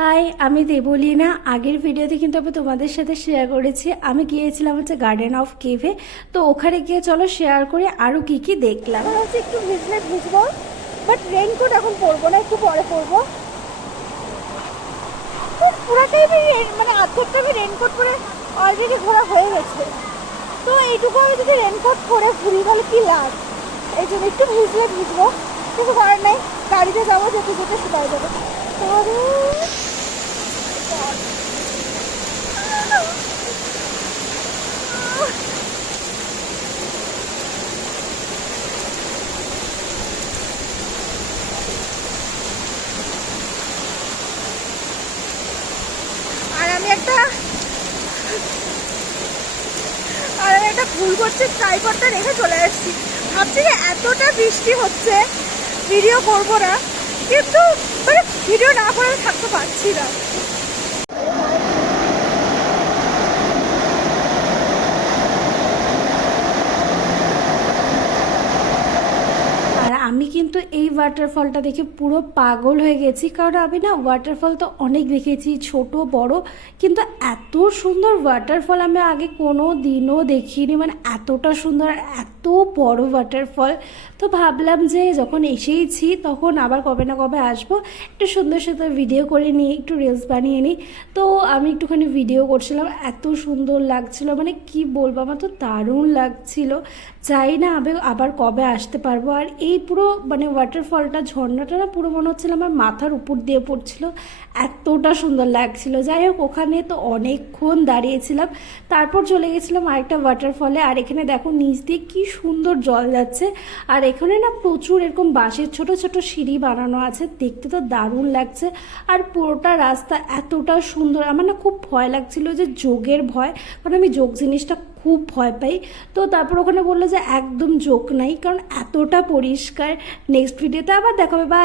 High, আমি দেবলীনা। আগের ভিডিওতে কিন্তু আমি তোমাদের সাথে শেয়ার করেছি আমি গিয়েছিলাম হচ্ছে গার্ডেন অফ কেভে। তো ওখানে গিয়ে চলো শেয়ার করে আরও কি কি দেখলাম। হচ্ছে একটু ভিজলে ভিজবো, বাট রেইনকোট এখন পরবো না, একটু পরে পরবো। পুরাটাই আমি মানে আর্ধেকটা আমি রেইনকোট পরে অলরেডি ঘোরা হয়ে গেছে। তো এইটুকু আমি যদি রেইনকোট পরে ঘুরি তাহলে কি লাভ? এই জন্য একটু ভিজলে ভিজবো, কিছু করার নাই। গাড়িতে যাবো, যেতে যেতে শুকায় যাবে। আর আমি একটা ভুল করছি, ট্রাইপডটা রেখে চলে আসছি। ভাবছি যে এতটা বৃষ্টি হচ্ছে ভিডিও করবো না, কিন্তু মানে ভিডিও না করে থাকতে পারছি না। আর আমি কিন্তু এই ওয়াটারফলটা দেখে পুরো পাগল হয়ে গেছি, কারণ আমি না ওয়াটারফল তো অনেক দেখেছি, ছোট বড়, কিন্তু এত সুন্দর ওয়াটারফল আমি আগে কোনো দিনও দেখিনি। মানে এতটা সুন্দর, এত বড় ওয়াটারফল। তো ভাবলাম যে যখন এসেইছি তখন আবার কবে না কবে আসবো, একটু সুন্দর সুন্দর ভিডিও করে নিই, একটু রিলস বানিয়ে নিই। তো আমি একটুখানি ভিডিও করছিলাম, এত সুন্দর লাগছিল, মানে কি বলবো, আমার তো দারুণ লাগছিল। চাই না আবার কবে আসতে পারবো। আর এই পুরো মানে ওয়াটারফলটা, ঝর্ণাটা না পুরো মনে হচ্ছিল আমার মাথার উপর দিয়ে পড়ছিল, এতটা সুন্দর লাগছিল। যাই হোক, ওখানে তো অনেকক্ষণ দাঁড়িয়েছিলাম, তারপর চলে গেছিলাম আরেকটা ওয়াটারফলে। আর এখানে দেখো নিচ দিয়ে কি সুন্দর জল যাচ্ছে। আর এখানে না প্রচুর এরকম বাঁশের ছোট ছোট সিঁড়ি বানানো আছে, দেখতে তো দারুণ লাগছে। আর পুরোটা রাস্তা এতটা সুন্দর, আমার না খুব ভয় লাগছিল, যে যোগের ভয়, কারণ আমি যোগ জিনিসটা খুব ভয় পাই। তো তারপর ওখানে বললো যে একদম যোগ নাই, কারণ এতটা পরিষ্কার। নেক্সট ভিডিওতে আবার দেখাবে। বা